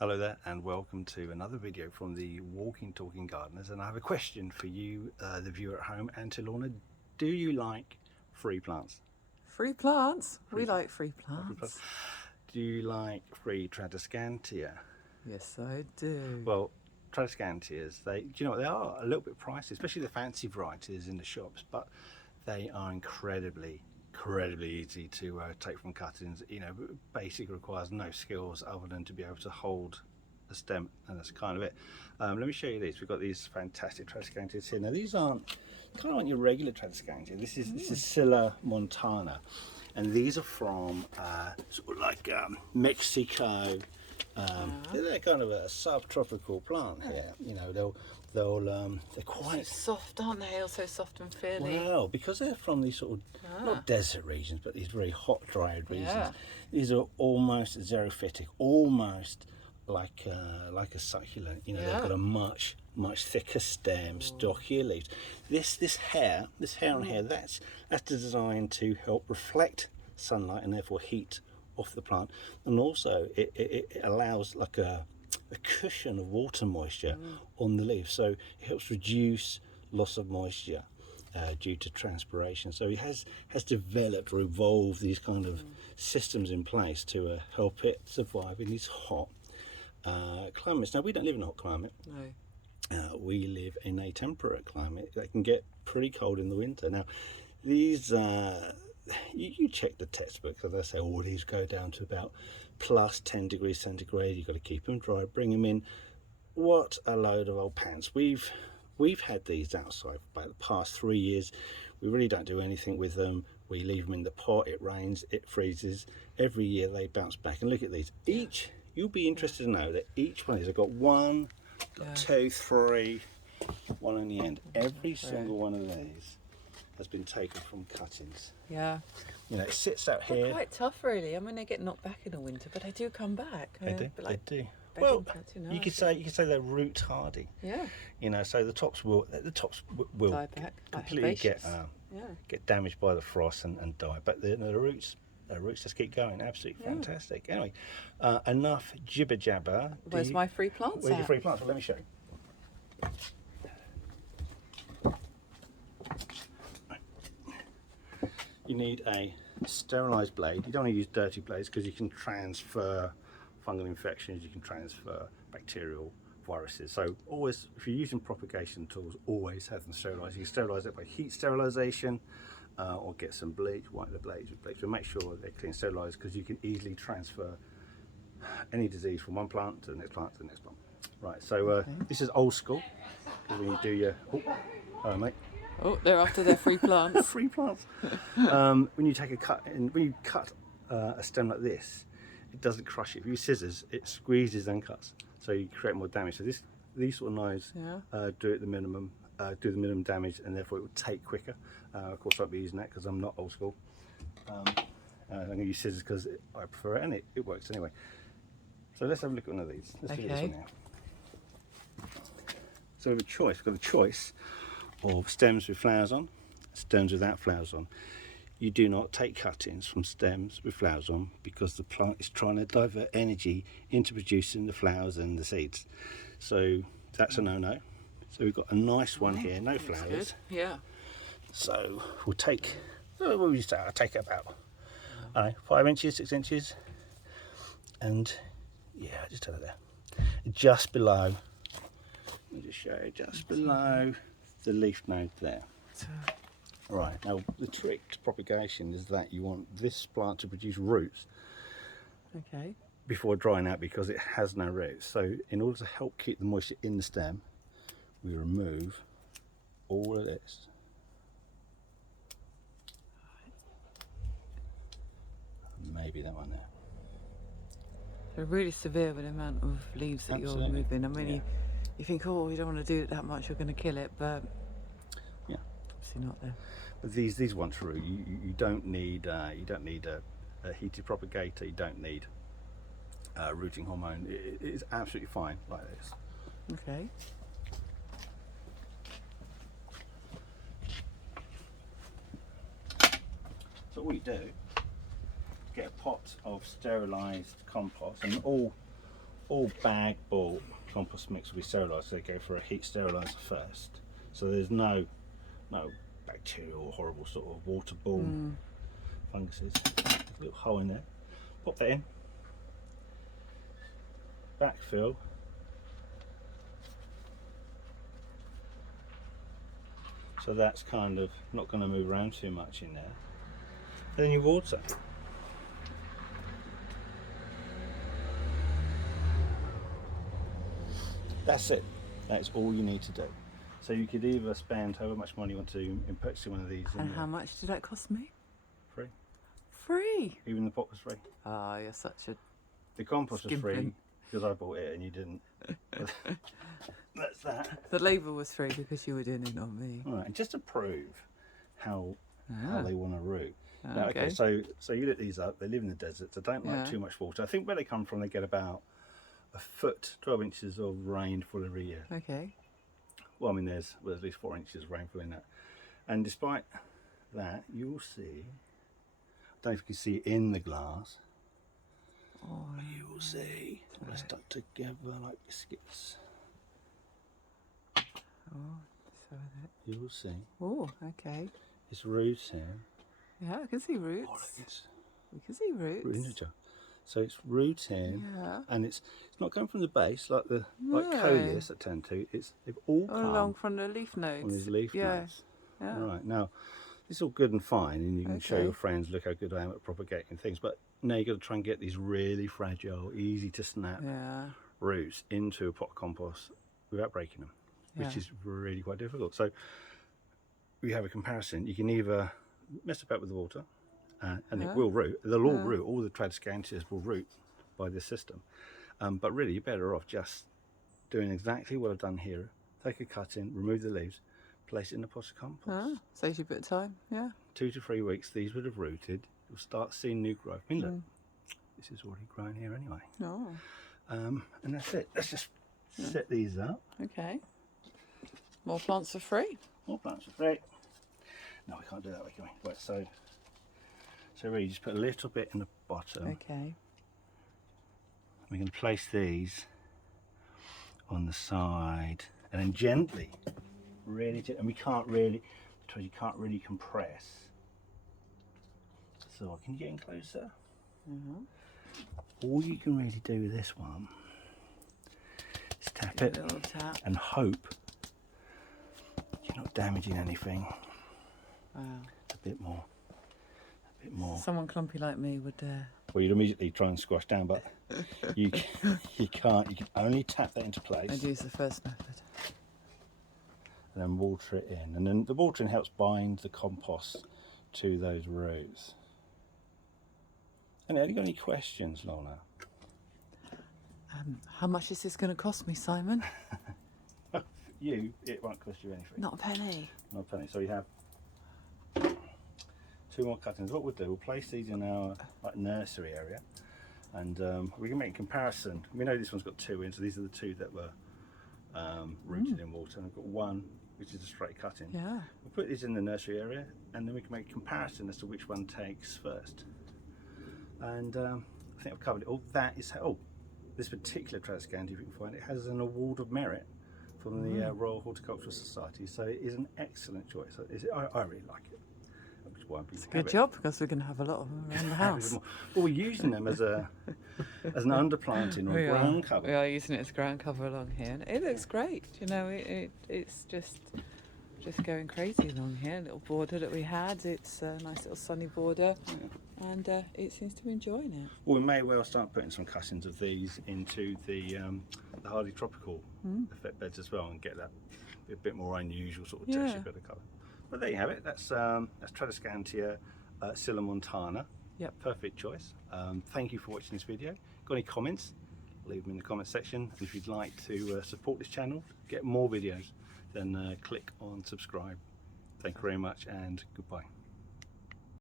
Hello there and welcome to another video from the Walking Talking Gardeners, and I have a question for you, the viewer at home, and to Lorna. Do you like free plants? Free plants? We like free plants. Do you like free Tradescantia? Yes, I do. Well, Tradescantias, do you know what, they are a little bit pricey, especially the fancy varieties in the shops, but they are incredibly easy to take from cuttings. You know, basically requires no skills other than to be able to hold a stem, and that's kind of it. Let me show you these. We've got these fantastic Tradescantias here. Now these aren't your regular Tradescantia. This is sillamontana, and these are from sort of like Mexico. They're kind of a subtropical plant here. You know, they're quite so soft, aren't they? Also soft and feely. Well, because they're from these sort of not desert regions, but these very hot, dry regions. Yeah. These are almost xerophytic, almost like a succulent. You know, they've got a much thicker stem, stockier leaves. This hair on here, that's designed to help reflect sunlight and therefore heat off the plant, and also it allows like a cushion of water moisture on the leaf, so it helps reduce loss of moisture due to transpiration. So it has developed or evolved these kind of systems in place to help it survive in these hot climates. Now we don't live in a hot climate. No. We live in a temperate climate that can get pretty cold in the winter. Now these you check the textbook, because they say, oh, these go down to about plus 10 degrees centigrade. You've got to keep them dry, bring them in. What a load of old pants. We've had these outside for about the past 3 years. We really don't do anything with them. We leave them in the pot, it rains, it freezes. Every year they bounce back. And look at these. You'll be interested to know that each one of these, I've got one, got two, three, one on the end. Every single one of these has been taken from cuttings. Yeah. You know, it sits out here. They're quite tough, really. I mean, they get knocked back in the winter, but they do come back. They do. But like they do. bedding Well, plants, you could say they're root hardy. Yeah. You know, so the tops will Die back, like completely herbaceous. get damaged by the frost and die. But the roots just keep going. Absolutely fantastic. Anyway, enough jibber jabber. Where's my free plants? Where's your free plants? Well, let me show you. You need a sterilised blade. You don't want to use dirty blades because you can transfer fungal infections, you can transfer bacterial viruses. So always, if you're using propagation tools, always have them sterilised. You can sterilise it by heat sterilisation, or get some bleach, whiten the blades with bleach, but make sure they're clean, sterilised, because you can easily transfer any disease from one plant to the next plant to the next plant. Right, so this is old school, because when you do your, hello mate. Oh, they're after their free plants. Free plants. When you take a cut, and when you cut a stem like this, it doesn't crush it. If you use scissors, it squeezes and cuts, so you create more damage. So these sort of knives do the minimum damage, and therefore it will take quicker. Of course, I won't be using that because I'm not old school. I'm going to use scissors because I prefer it, and it works anyway. So let's have a look at one of these. Let's do this one now. So we have a choice. We've got a choice of stems with flowers on, stems without flowers on. You do not take cuttings from stems with flowers on, because the plant is trying to divert energy into producing the flowers and the seeds. So that's a no-no. So we've got a nice one here, no flowers. Good. Yeah. So we'll take, what would you say? I'll take about 5 inches, 6 inches, and yeah, just over there, just below. Let me just show you, just below the leaf node there. Right, now the trick to propagation is that you want this plant to produce roots before drying out, because it has no roots. So in order to help keep the moisture in the stem, we remove all of this. Maybe that one there. They're really severe with the amount of leaves that you're removing. I mean, you think, oh, you don't want to do it that much, you're going to kill it, but obviously not there. But these want to root. You don't need a heated propagator. You don't need rooting hormone. It is absolutely fine like this. Okay. So what you do, get a pot of sterilised compost, and all all bag bought compost mix will be sterilised, so they go for a heat steriliser first. So there's no bacterial or horrible sort of waterborne funguses. A little hole in there. Pop that in. Backfill. So that's kind of not going to move around too much in there. Then you water. That's it. That's all you need to do. So you could either spend however much money you want to in purchasing one of these. And how much did that cost me? Free. Free? Even the pot was free. Ah, you're such a... The compost was free skimping. because I bought it and you didn't. That's that. The labour was free because you were doing it, not me. All right, and just to prove how they want to root. Ah, Now, okay. so you look these up. They live in the desert. They don't like Yeah. too much water. I think where they come from, they get about a foot, 12 inches of rainfall every year. Okay. Well, I mean, there's at least 4 inches of rainfall in that. And despite that, you'll see. I don't know if you can see it in the glass. Oh, But you will see. They're stuck together like biscuits. oh, so that... You will see. Oh, okay. It's roots here. Yeah, I can see Oh, look, roots. it's We can see root in the roots. jar. So it's rooting, Yeah. and it's not coming from the base like the like No. coleus that tend to. They've all All come along from the leaf nodes. from these leaf yeah. nodes. Yeah. Right, now this is all good and fine, and you can show Okay. your friends, look how good I am at propagating things, but now you've got to try and get these really fragile, easy to snap Yeah. roots into a pot of compost without breaking them, which Yeah. is really quite difficult. So we have a comparison. You can either mess about with the water and Yeah. it will root. They'll all Yeah. root. All the Tradescantias will root by this system. But really you're better off just doing exactly what I've done here. Take a cut in, remove the leaves, place it in a pot of compost. Ah, saves you a bit of time. Yeah. 2 to 3 weeks these would have rooted. You'll start seeing new growth. I mean, look, this is already grown here anyway. Oh, And that's it. Let's just set these up. okay. More plants for free. More plants are free. No, we can't do that way, can we? Right, so really just put a little bit in the bottom. Okay. We're going to place these on the side and then gently, really, and we can't really, because you can't really compress. So can you get in closer? All you can really do with this one is tap it A little tap. and hope you're not damaging anything. Wow. A bit more. A bit more. Someone clumpy like me would. Well, you'd immediately try and squash down, but you can't. You can only tap that into place I'd use the first method. and then water it in. And then the watering helps bind the compost to those roots. And have you got any questions, Lorna? How much is this going to cost me, Simon? It won't cost you anything. Not a penny. Not a penny. So we have 2 more cuttings. What we'll do, we'll place these in our nursery area, and we can make a comparison. We know this one's got 2 in, so these are the 2 that were rooted in water, and I've got 1 which is a straight cutting. Yeah. We'll put these in the nursery area, and then we can make a comparison as to which one takes first. And I think I've covered it all. That is how, this particular Tradescantia, if you can find it, has an award of merit from the Royal Horticultural Society, so it is an excellent choice. I really like it. Which is why It's a good job because we're going to have a lot of them around the house. Well, we're using them as an underplanting or ground cover. We are using it as ground cover along here, and it looks great. You know, it's just going crazy along here. Little border that we had. It's a nice little sunny border, and it seems to be enjoying it. Well, we may well start putting some cuttings of these into the hardy tropical effect beds as well, and get that a bit more unusual sort of texture, bit of colour. But there you have it. That's Tradescantia sillamontana. Yep. Perfect choice. Thank you for watching this video. Got any comments? Leave them in the comment section. And if you'd like to support this channel, get more videos, then click on subscribe. Thank you very much, and goodbye.